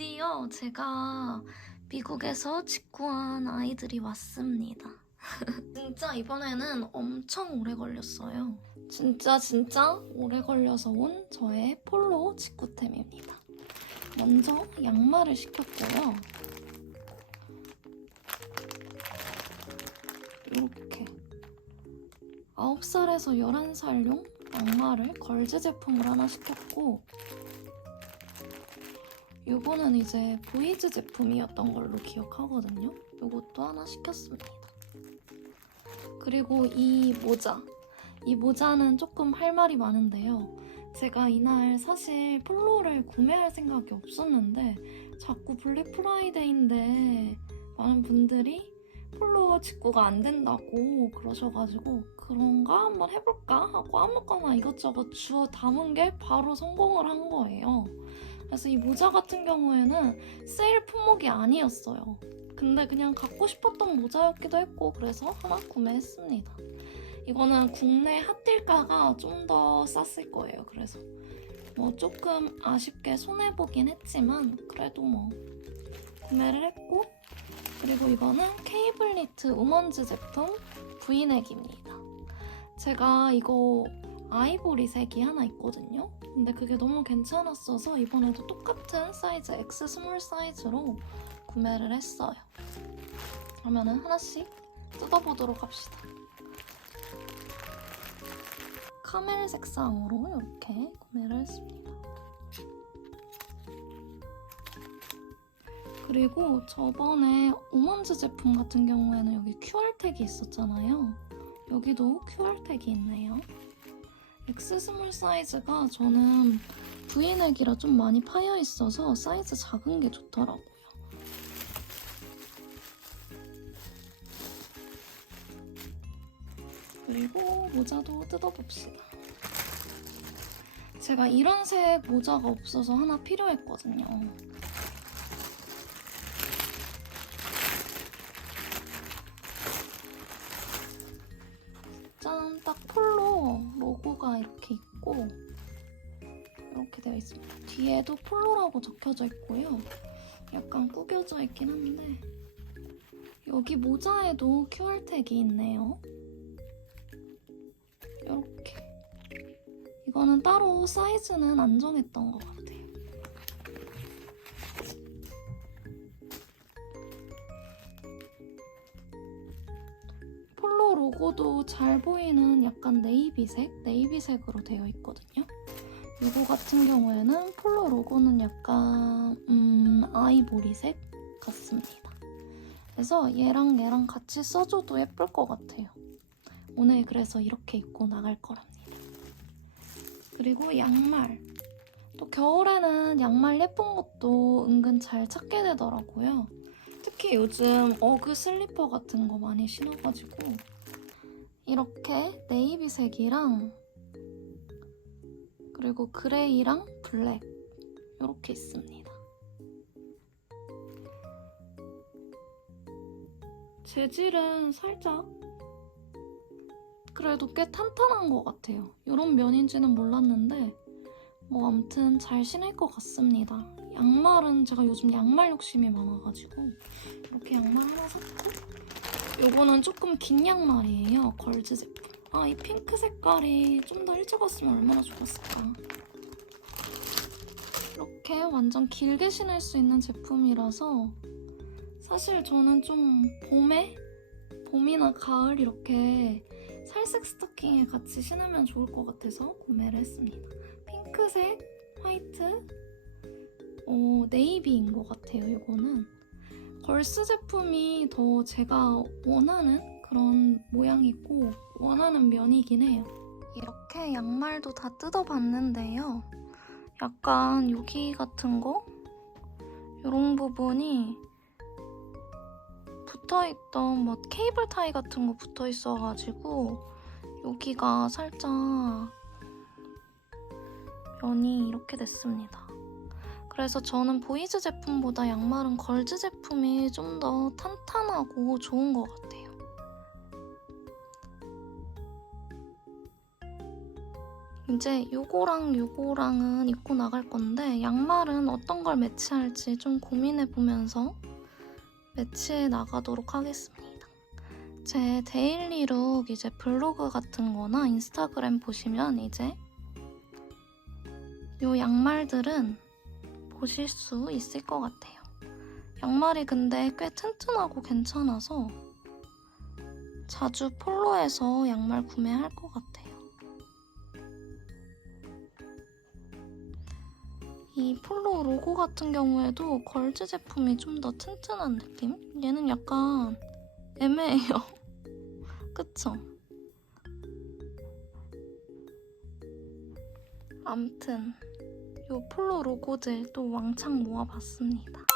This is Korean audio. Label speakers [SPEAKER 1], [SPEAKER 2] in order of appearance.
[SPEAKER 1] 드디어 제가 미국에서 직구한 아이들이 왔습니다. 진짜 이번에는 엄청 오래 걸렸어요. 진짜 진짜 오래 걸려서 온 저의 폴로 직구템입니다. 먼저 양말을 시켰고요. 이렇게 9살에서 11살용 양말을 걸즈 제품을 하나 시켰고 요거는 이제 보이즈 제품이었던 걸로 기억하거든요. 요것도 하나 시켰습니다. 그리고 이 모자. 이 모자는 조금 할 말이 많은데요. 제가 이날 사실 폴로를 구매할 생각이 없었는데 자꾸 블랙 프라이데이인데 많은 분들이 폴로 직구가 안 된다고 그러셔가지고 그런가 한번 해볼까 하고 아무거나 이것저것 주워 담은 게 바로 성공을 한 거예요. 그래서 이 모자 같은 경우에는 세일 품목이 아니었어요. 근데 그냥 갖고 싶었던 모자였기도 했고 그래서 하나 구매했습니다. 이거는 국내 핫딜가가 좀 더 쌌을 거예요. 그래서 뭐 조금 아쉽게 손해보긴 했지만 그래도 뭐 구매를 했고 그리고 이거는 케이블리트 우먼즈 제품 브이넥입니다. 제가 이거 아이보리 색이 하나 있거든요. 근데 그게 너무 괜찮았어서 이번에도 똑같은 사이즈 X 스몰 사이즈로 구매를 했어요. 그러면은 하나씩 뜯어보도록 합시다. 카멜 색상으로 이렇게 구매를 했습니다. 그리고 저번에 오먼즈 제품 같은 경우에는 여기 QR택이 있었잖아요. 여기도 QR택이 있네요. X 스몰 사이즈가 저는 V넥이라 좀 많이 파여 있어서 사이즈 작은 게 좋더라고요. 그리고 모자도 뜯어봅시다. 제가 이런 색 모자가 없어서 하나 필요했거든요. 짠! 딱 폴로 로고가 이렇게 있고 이렇게 되어 있습니다. 뒤에도 폴로라고 적혀져 있고요. 약간 구겨져 있긴 한데 여기 모자에도 QR택이 있네요. 이렇게 이거는 따로 사이즈는 안 정했던 것 같아요. 로 로고도 잘 보이는 약간 네이비색, 네이비색으로 되어 있거든요. 이거 같은 경우에는 폴로 로고는 약간 음, 아이보리색 같습니다. 그래서 얘랑 얘랑 같이 써줘도 예쁠 것 같아요. 오늘 그래서 이렇게 입고 나갈 거랍니다. 그리고 양말. 또 겨울에는 양말 예쁜 것도 은근 잘 찾게 되더라고요. 특히 요즘 어그 슬리퍼 같은 거 많이 신어가지고 이렇게 네이비색이랑 그리고 그레이랑 블랙 이렇게 있습니다. 재질은 살짝 그래도 꽤 탄탄한 것 같아요. 이런 면인지는 몰랐는데 뭐 아무튼 잘 신을 것 같습니다. 양말은 제가 요즘 양말 욕심이 많아가지고 이렇게 양말 하나 샀고 요거는 조금 긴 양말이에요. 걸즈 제품. 아 이 핑크 색깔이 좀 더 일찍 왔으면 얼마나 좋았을까. 이렇게 완전 길게 신을 수 있는 제품이라서 사실 저는 좀 봄에 봄이나 가을 이렇게 살색 스토킹에 같이 신으면 좋을 것 같아서 구매를 했습니다. 핑크색, 화이트, 어, 네이비인 것 같아요, 이거는. 걸스 제품이 더 제가 원하는 그런 모양이고 원하는 면이긴 해요. 이렇게 양말도 다 뜯어봤는데요. 약간 여기 같은 거? 이런 부분이 붙어있던 뭐 케이블 타이 같은 거 붙어있어가지고 여기가 살짝 면이 이렇게 됐습니다. 그래서 저는 보이즈 제품보다 양말은 걸즈 제품이 좀 더 탄탄하고 좋은 것 같아요. 이제 요거랑 요거랑은 입고 나갈 건데 양말은 어떤 걸 매치할지 좀 고민해 보면서 매치해 나가도록 하겠습니다. 제 데일리룩 이제 블로그 같은 거나 인스타그램 보시면 이제 요 양말들은 보실 수 있을 것 같아요. 양말이 근데 꽤 튼튼하고 괜찮아서 자주 폴로에서 양말 구매할 것 같아요. 이 폴로 로고 같은 경우에도 걸즈 제품이 좀 더 튼튼한 느낌? 얘는 약간 애매해요. 그쵸? 암튼 요 폴로 로고들 또 왕창 모아봤습니다.